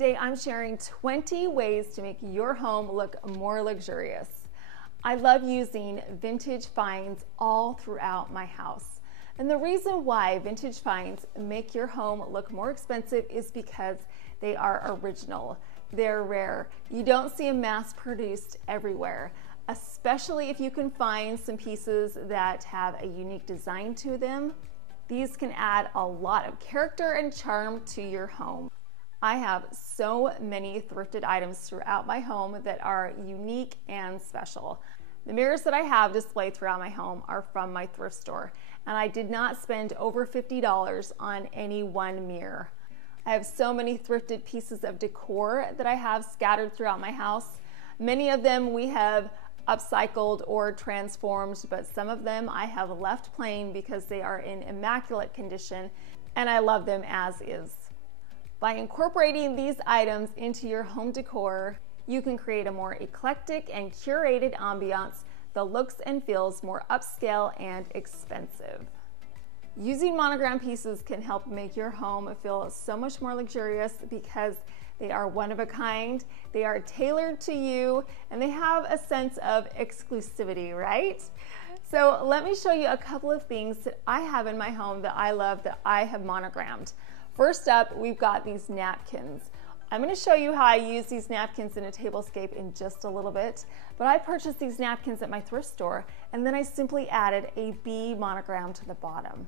Today I'm sharing 20 ways to make your home look more luxurious. I love using vintage finds all throughout my house. And the reason why vintage finds make your home look more expensive is because they are original. They're rare. You don't see them mass produced everywhere, especially if you can find some pieces that have a unique design to them. These can add a lot of character and charm to your home. I have so many thrifted items throughout my home that are unique and special. The mirrors that I have displayed throughout my home are from my thrift store, and I did not spend over $50 on any one mirror. I have so many thrifted pieces of decor that I have scattered throughout my house. Many of them we have upcycled or transformed, but some of them I have left plain because they are in immaculate condition and I love them as is. By incorporating these items into your home decor, you can create a more eclectic and curated ambiance that looks and feels more upscale and expensive. Using monogram pieces can help make your home feel so much more luxurious because they are one of a kind, they are tailored to you, and they have a sense of exclusivity, right? So let me show you a couple of things that I have in my home that I love that I have monogrammed. First up, we've got these napkins. I'm going to show you how I use these napkins in a tablescape in just a little bit, but I purchased these napkins at my thrift store and then I simply added a bee monogram to the bottom.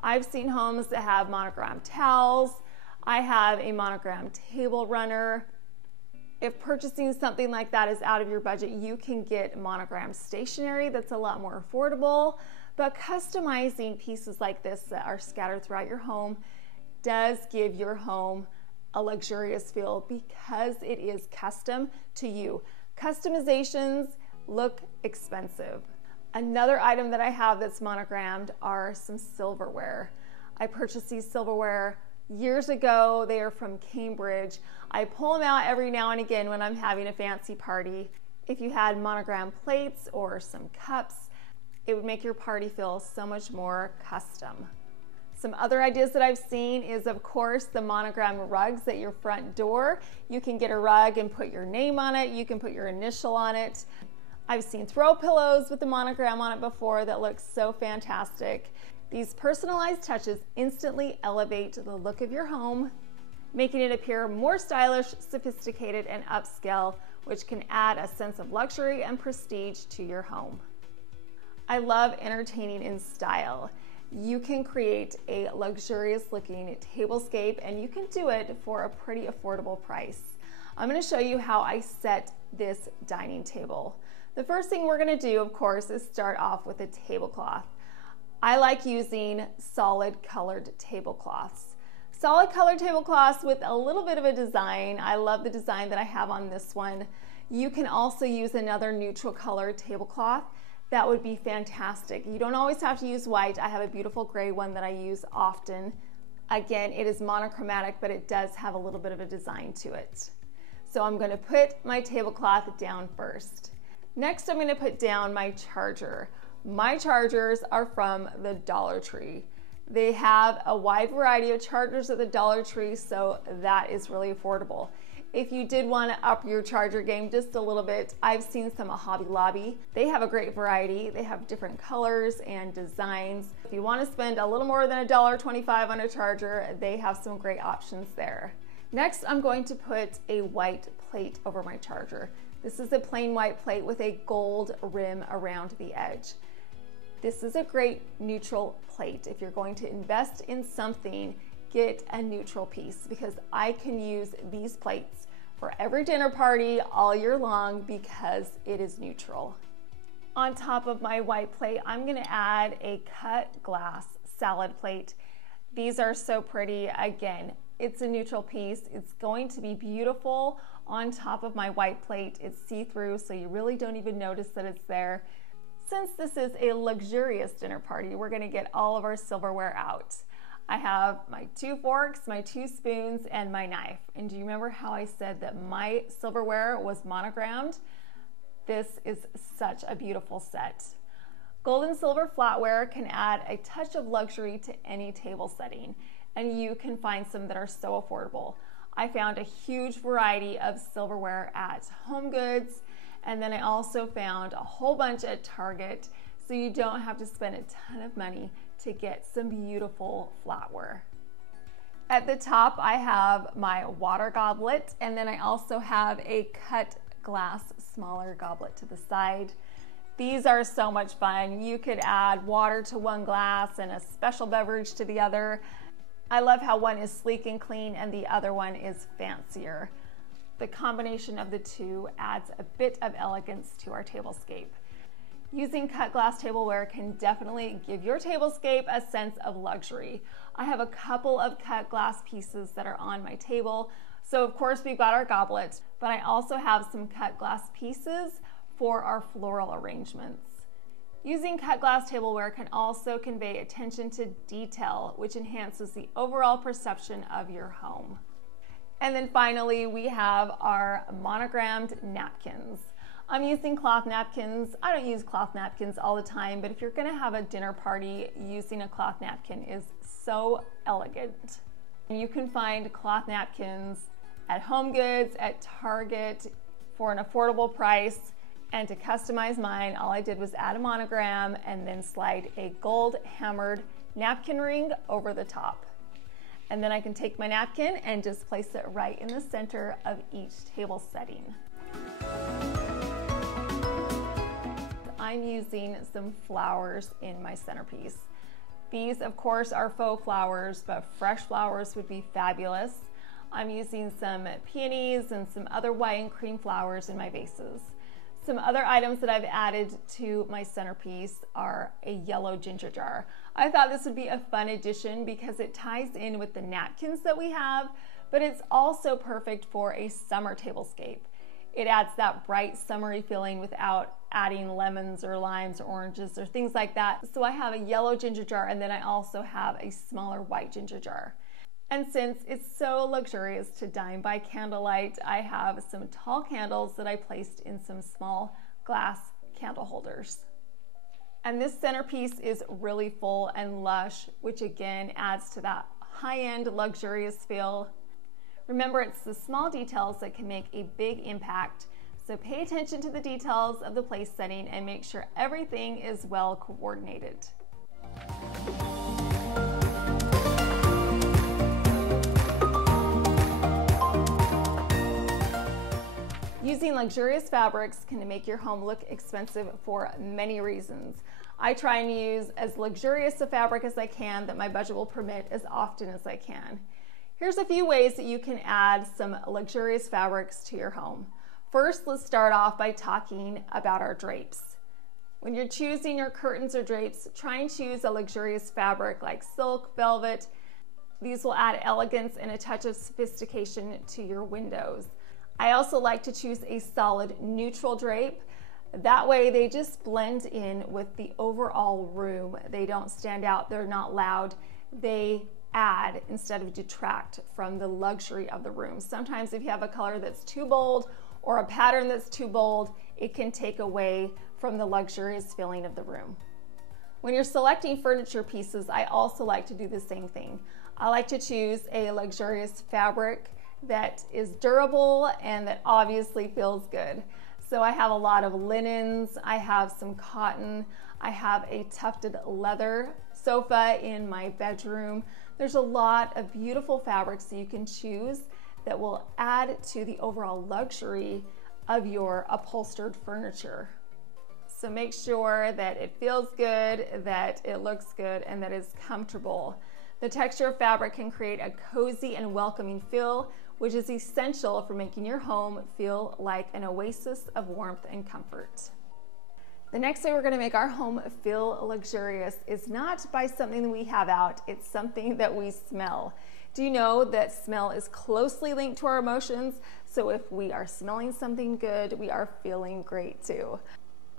I've seen homes that have monogram towels. I have a monogram table runner. If purchasing something like that is out of your budget, you can get monogram stationery that's a lot more affordable, but customizing pieces like this that are scattered throughout your home does give your home a luxurious feel because it is custom to you. Customizations look expensive. Another item that I have that's monogrammed are some silverware. I purchased these silverware years ago. They are from Cambridge. I pull them out every now and again when I'm having a fancy party. If you had monogram plates or some cups, it would make your party feel so much more custom. Some other ideas that I've seen is, of course, the monogram rugs at your front door. You can get a rug and put your name on it. You can put your initial on it. I've seen throw pillows with the monogram on it before that looks so fantastic. These personalized touches instantly elevate the look of your home, making it appear more stylish, sophisticated, and upscale, which can add a sense of luxury and prestige to your home. I love entertaining in style. You can create a luxurious looking tablescape and you can do it for a pretty affordable price. I'm going to show you how I set this dining table. The first thing we're going to do, of course, is start off with a tablecloth. I like using solid colored tablecloths. Solid colored tablecloths with a little bit of a design. I love the design that I have on this one. You can also use another neutral colored tablecloth. That would be fantastic. You don't always have to use white. I have a beautiful gray one that I use often. Again, it is monochromatic, but it does have a little bit of a design to it. So I'm going to put my tablecloth down first. Next, I'm going to put down my charger. My chargers are from the Dollar Tree. They have a wide variety of chargers at the Dollar Tree, so that is really affordable. If you did want to up your charger game just a little bit, I've seen some at Hobby Lobby. They have a great variety. They have different colors and designs. If you want to spend a little more than $1.25 on a charger, they have some great options there. Next, I'm going to put a white plate over my charger. This is a plain white plate with a gold rim around the edge. This is a great neutral plate. If you're going to invest in something, get a neutral piece because I can use these plates for every dinner party all year long because it is neutral. On top of my white plate, I'm going to add a cut glass salad plate. These are so pretty. Again, it's a neutral piece. It's going to be beautiful on top of my white plate. It's see-through, so you really don't even notice that it's there. Since this is a luxurious dinner party, we're going to get all of our silverware out. I have my 2 forks, my 2 spoons, and my knife. And do you remember how I said that my silverware was monogrammed? This is such a beautiful set. Gold and silver flatware can add a touch of luxury to any table setting, and you can find some that are so affordable. I found a huge variety of silverware at HomeGoods, and then I also found a whole bunch at Target, so you don't have to spend a ton of money to get some beautiful flatware. At the top, I have my water goblet, and then I also have a cut glass smaller goblet to the side. These are so much fun. You could add water to one glass and a special beverage to the other. I love how one is sleek and clean and the other one is fancier. The combination of the two adds a bit of elegance to our tablescape. Using cut glass tableware can definitely give your tablescape a sense of luxury. I have a couple of cut glass pieces that are on my table. So of course we've got our goblet, but I also have some cut glass pieces for our floral arrangements. Using cut glass tableware can also convey attention to detail, which enhances the overall perception of your home. And then finally, we have our monogrammed napkins. I'm using cloth napkins. I don't use cloth napkins all the time, but if you're gonna have a dinner party, using a cloth napkin is so elegant. You can find cloth napkins at HomeGoods, at Target for an affordable price. And to customize mine, all I did was add a monogram and then slide a gold hammered napkin ring over the top. And then I can take my napkin and just place it right in the center of each table setting. I'm using some flowers in my centerpiece. These, of course, are faux flowers, but fresh flowers would be fabulous. I'm using some peonies and some other white and cream flowers in my vases. Some other items that I've added to my centerpiece are a yellow ginger jar. I thought this would be a fun addition because it ties in with the napkins that we have, but it's also perfect for a summer tablescape. It adds that bright summery feeling without adding lemons or limes or oranges or things like that. So I have a yellow ginger jar, and then I also have a smaller white ginger jar. And since it's so luxurious to dine by candlelight, I have some tall candles that I placed in some small glass candle holders. And this centerpiece is really full and lush, which again adds to that high-end luxurious feel. Remember, it's the small details that can make a big impact. So pay attention to the details of the place setting and make sure everything is well coordinated. Using luxurious fabrics can make your home look expensive for many reasons. I try and use as luxurious a fabric as I can that my budget will permit as often as I can. Here's a few ways that you can add some luxurious fabrics to your home. First, let's start off by talking about our drapes. When you're choosing your curtains or drapes, try and choose a luxurious fabric like silk, velvet. These will add elegance and a touch of sophistication to your windows. I also like to choose a solid neutral drape. That way they just blend in with the overall room. They don't stand out, they're not loud. They add instead of detract from the luxury of the room. Sometimes if you have a color that's too bold or a pattern that's too bold, it can take away from the luxurious feeling of the room. When you're selecting furniture pieces, I also like to do the same thing. I like to choose a luxurious fabric that is durable and that obviously feels good. So I have a lot of linens, I have some cotton, I have a tufted leather sofa in my bedroom. There's a lot of beautiful fabrics that you can choose that will add to the overall luxury of your upholstered furniture. So make sure that it feels good, that it looks good, and that it's comfortable. The texture of fabric can create a cozy and welcoming feel, which is essential for making your home feel like an oasis of warmth and comfort. The next way we're going to make our home feel luxurious is not by something that we have out, it's something that we smell. Do you know that smell is closely linked to our emotions? So if we are smelling something good, we are feeling great too.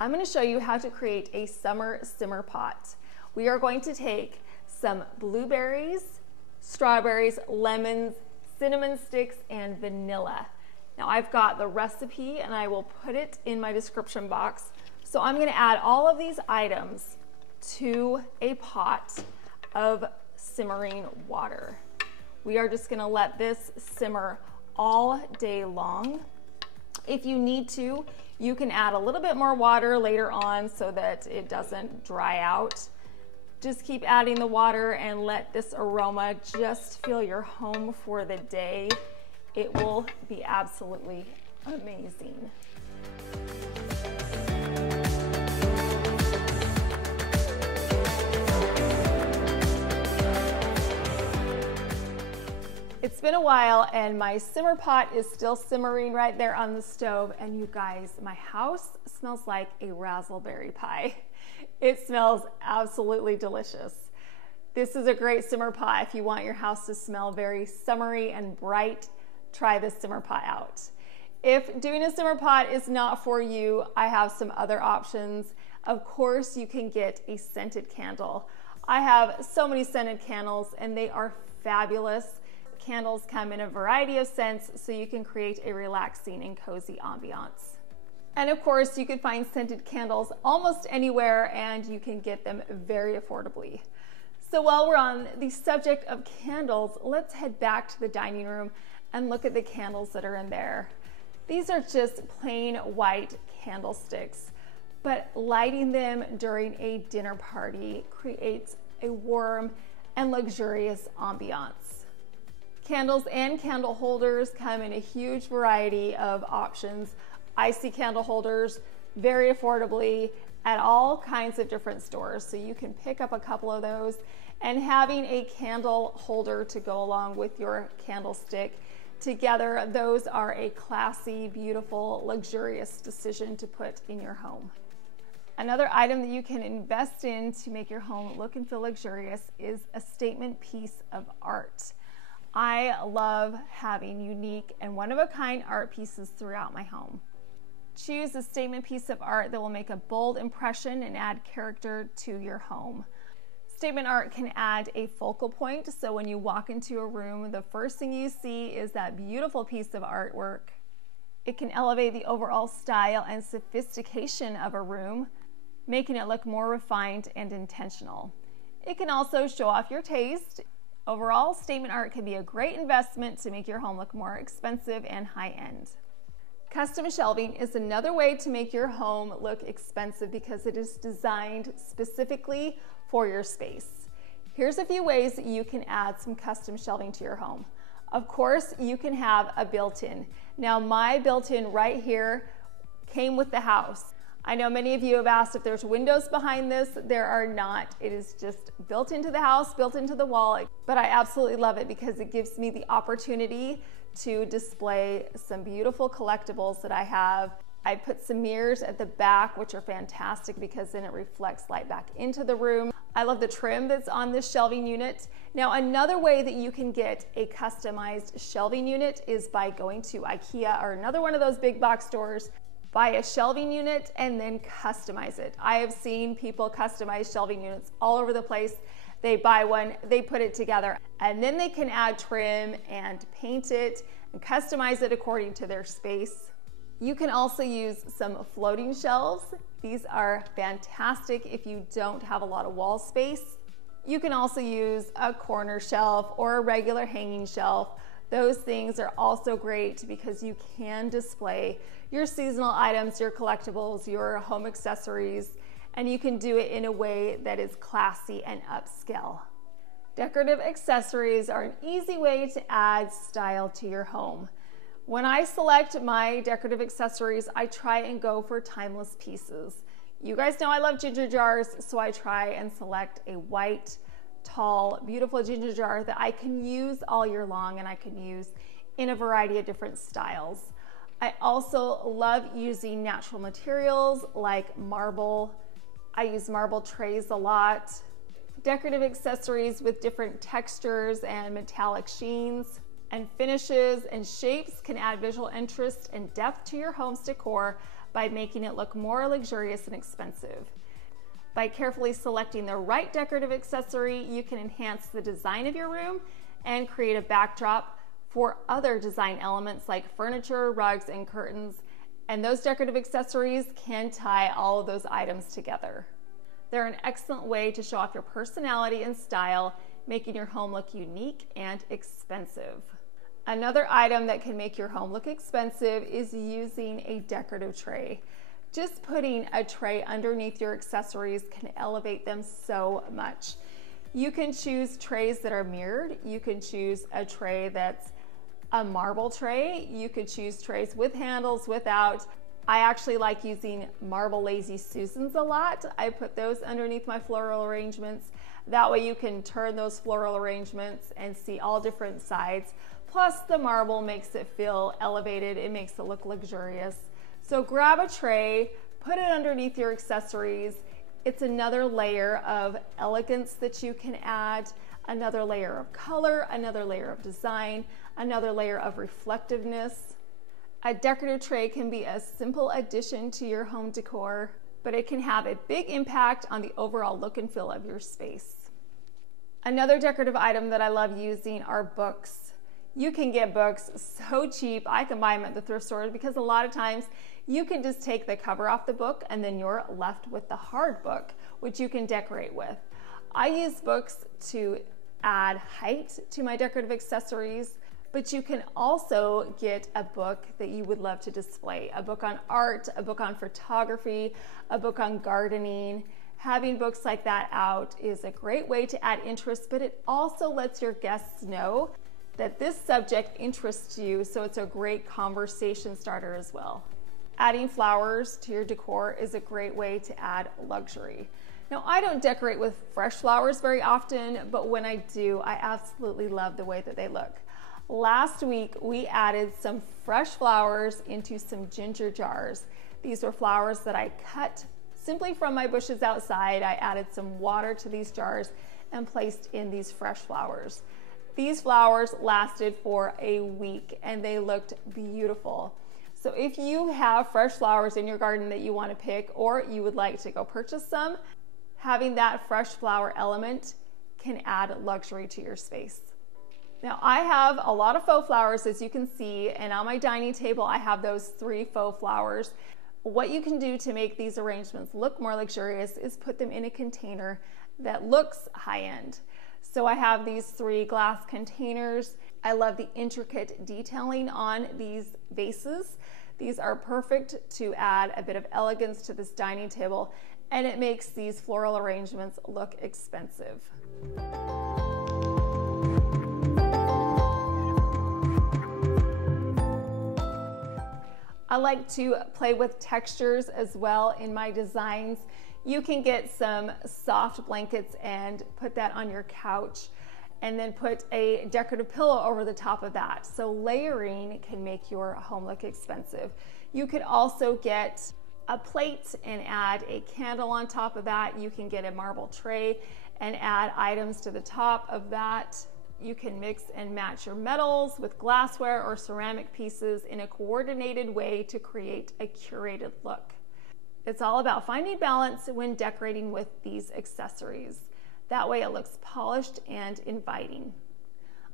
I'm going to show you how to create a summer simmer pot. We are going to take some blueberries, strawberries, lemons, cinnamon sticks, and vanilla. Now I've got the recipe and I will put it in my description box. So I'm going to add all of these items to a pot of simmering water. We are just gonna let this simmer all day long. If you need to, you can add a little bit more water later on so that it doesn't dry out. Just keep adding the water and let this aroma just fill your home for the day. It will be absolutely amazing. It's been a while and my simmer pot is still simmering right there on the stove, and you guys, my house smells like a raspberry pie. It smells absolutely delicious. This is a great simmer pot. If you want your house to smell very summery and bright, try this simmer pot out. If doing a simmer pot is not for you, I have some other options. Of course, you can get a scented candle. I have so many scented candles and they are fabulous. Candles come in a variety of scents, so you can create a relaxing and cozy ambiance. And of course, you can find scented candles almost anywhere and you can get them very affordably. So while we're on the subject of candles, let's head back to the dining room and look at the candles that are in there. These are just plain white candlesticks, but lighting them during a dinner party creates a warm and luxurious ambiance. Candles and candle holders come in a huge variety of options. I see candle holders very affordably at all kinds of different stores, so you can pick up a couple of those. And having a candle holder to go along with your candlestick together, those are a classy, beautiful, luxurious decision to put in your home. Another item that you can invest in to make your home look and feel luxurious is a statement piece of art. I love having unique and one-of-a-kind art pieces throughout my home. Choose a statement piece of art that will make a bold impression and add character to your home. Statement art can add a focal point, so when you walk into a room, the first thing you see is that beautiful piece of artwork. It can elevate the overall style and sophistication of a room, making it look more refined and intentional. It can also show off your taste. Overall, statement art can be a great investment to make your home look more expensive and high-end. Custom shelving is another way to make your home look expensive because it is designed specifically for your space. Here's a few ways that you can add some custom shelving to your home. Of course, you can have a built-in. Now, my built-in right here came with the house. I know many of you have asked if there's windows behind this. There are not. It is just built into the house, built into the wall, but I absolutely love it because it gives me the opportunity to display some beautiful collectibles that I have. I put some mirrors at the back, which are fantastic because then it reflects light back into the room. I love the trim that's on this shelving unit. Now, another way that you can get a customized shelving unit is by going to IKEA or another one of those big box stores. Buy a shelving unit and then customize it. I have seen people customize shelving units all over the place. They buy one, they put it together, and then they can add trim and paint it and customize it according to their space. You can also use some floating shelves. These are fantastic if you don't have a lot of wall space. You can also use a corner shelf or a regular hanging shelf. Those things are also great because you can display your seasonal items, your collectibles, your home accessories, and you can do it in a way that is classy and upscale. Decorative accessories are an easy way to add style to your home. When I select my decorative accessories, I try and go for timeless pieces. You guys know I love ginger jars, so I try and select a white, tall, beautiful ginger jar that I can use all year long and I can use in a variety of different styles. I also love using natural materials like marble. I use marble trays a lot. Decorative accessories with different textures and metallic sheens and finishes and shapes can add visual interest and depth to your home's decor by making it look more luxurious and expensive. By carefully selecting the right decorative accessory, you can enhance the design of your room and create a backdrop for other design elements like furniture, rugs, and curtains. And those decorative accessories can tie all of those items together. They're an excellent way to show off your personality and style making your home look unique and expensive. Another item that can make your home look expensive is using a decorative tray. Just putting a tray underneath your accessories can elevate them so much. You can choose trays that are mirrored. You can choose a tray that's a marble tray. You could choose trays with handles, without. I actually like using marble Lazy Susans a lot. I put those underneath my floral arrangements. That way you can turn those floral arrangements and see all different sides. Plus the marble makes it feel elevated. It makes it look luxurious. So grab a tray, put it underneath your accessories. It's another layer of elegance that you can add, another layer of color, another layer of design, another layer of reflectiveness. A decorative tray can be a simple addition to your home decor, but it can have a big impact on the overall look and feel of your space. Another decorative item that I love using are books. You can get books so cheap. I can buy them at the thrift store because a lot of times you can just take the cover off the book and then you're left with the hard book, which you can decorate with. I use books to add height to my decorative accessories, but you can also get a book that you would love to display. A book on art, a book on photography, a book on gardening. Having books like that out is a great way to add interest, but it also lets your guests know that this subject interests you, so it's a great conversation starter as well. Adding flowers to your decor is a great way to add luxury. Now, I don't decorate with fresh flowers very often, but when I do, I absolutely love the way that they look. Last week, we added some fresh flowers into some ginger jars. These were flowers that I cut simply from my bushes outside. I added some water to these jars and placed in these fresh flowers. These flowers lasted for a week and they looked beautiful. So if you have fresh flowers in your garden that you want to pick, or you would like to go purchase some, having that fresh flower element can add luxury to your space. Now, I have a lot of faux flowers, as you can see, and on my dining table I have those 3 faux flowers. What you can do to make these arrangements look more luxurious is put them in a container that looks high-end. So I have these 3 glass containers. I love the intricate detailing on these vases. These are perfect to add a bit of elegance to this dining table, and it makes these floral arrangements look expensive. I like to play with textures as well in my designs. You can get some soft blankets and put that on your couch, and then put a decorative pillow over the top of that. So layering can make your home look expensive. You could also get a plate and add a candle on top of that. You can get a marble tray and add items to the top of that. You can mix and match your metals with glassware or ceramic pieces in a coordinated way to create a curated look. It's all about finding balance when decorating with these accessories. That way it looks polished and inviting.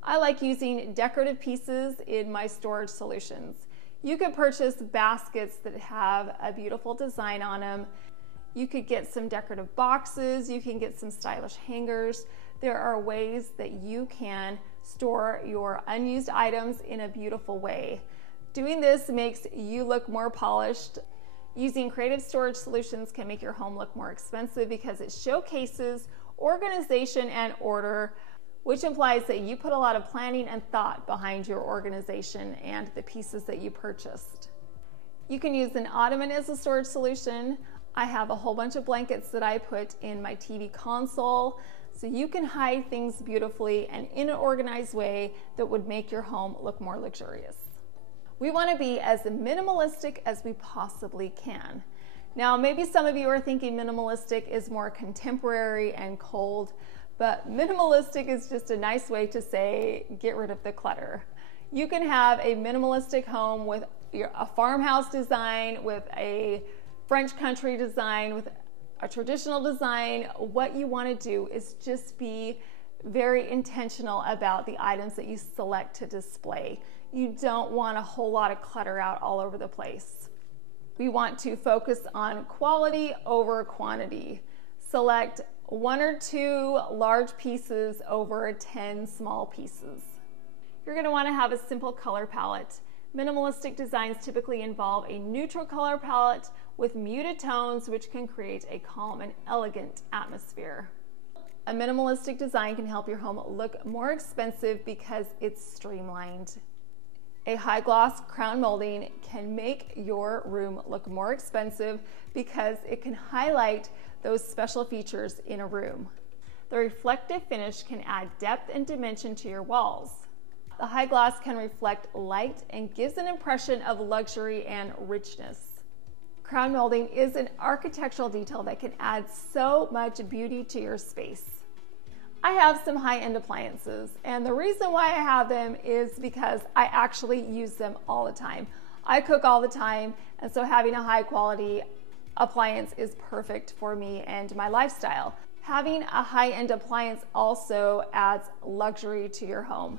I like using decorative pieces in my storage solutions. You could purchase baskets that have a beautiful design on them. You could get some decorative boxes. You can get some stylish hangers. There are ways that you can store your unused items in a beautiful way. Doing this makes you look more polished. Using creative storage solutions can make your home look more expensive because it showcases organization and order, which implies that you put a lot of planning and thought behind your organization and the pieces that you purchased. You can use an ottoman as a storage solution. I have a whole bunch of blankets that I put in my TV console, so you can hide things beautifully and in an organized way that would make your home look more luxurious. We want to be as minimalistic as we possibly can. Now, maybe some of you are thinking minimalistic is more contemporary and cold, but minimalistic is just a nice way to say get rid of the clutter. You can have a minimalistic home with a farmhouse design, with a French country design, with a traditional design. What you want to do is just be very intentional about the items that you select to display. You don't want a whole lot of clutter out all over the place. We want to focus on quality over quantity. Select 1 or 2 large pieces over 10 small pieces. You're going to want to have a simple color palette. Minimalistic designs typically involve a neutral color palette with muted tones, which can create a calm and elegant atmosphere. A minimalistic design can help your home look more expensive because it's streamlined. A high gloss crown molding can make your room look more expensive because it can highlight those special features in a room. The reflective finish can add depth and dimension to your walls. The high gloss can reflect light and gives an impression of luxury and richness. Crown molding is an architectural detail that can add so much beauty to your space. I have some high-end appliances, and the reason why I have them is because I actually use them all the time. I cook all the time, and so having a high-quality appliance is perfect for me and my lifestyle. Having a high-end appliance also adds luxury to your home.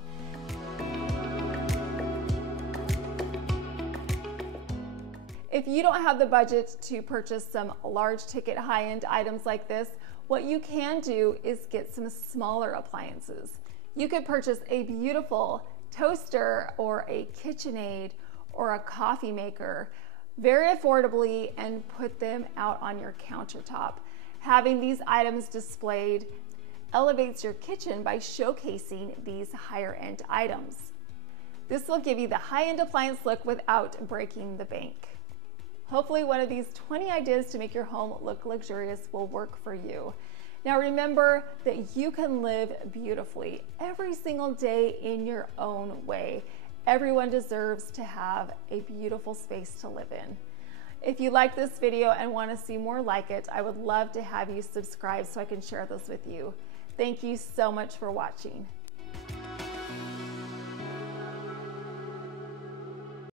If you don't have the budget to purchase some large ticket high-end items like this, what you can do is get some smaller appliances. You could purchase a beautiful toaster or a KitchenAid or a coffee maker very affordably and put them out on your countertop. Having these items displayed elevates your kitchen by showcasing these higher end items. This will give you the high-end appliance look without breaking the bank. Hopefully one of these 20 ideas to make your home look luxurious will work for you. Now remember that you can live beautifully every single day in your own way. Everyone deserves to have a beautiful space to live in. If you like this video and want to see more like it, I would love to have you subscribe so I can share this with you. Thank you so much for watching.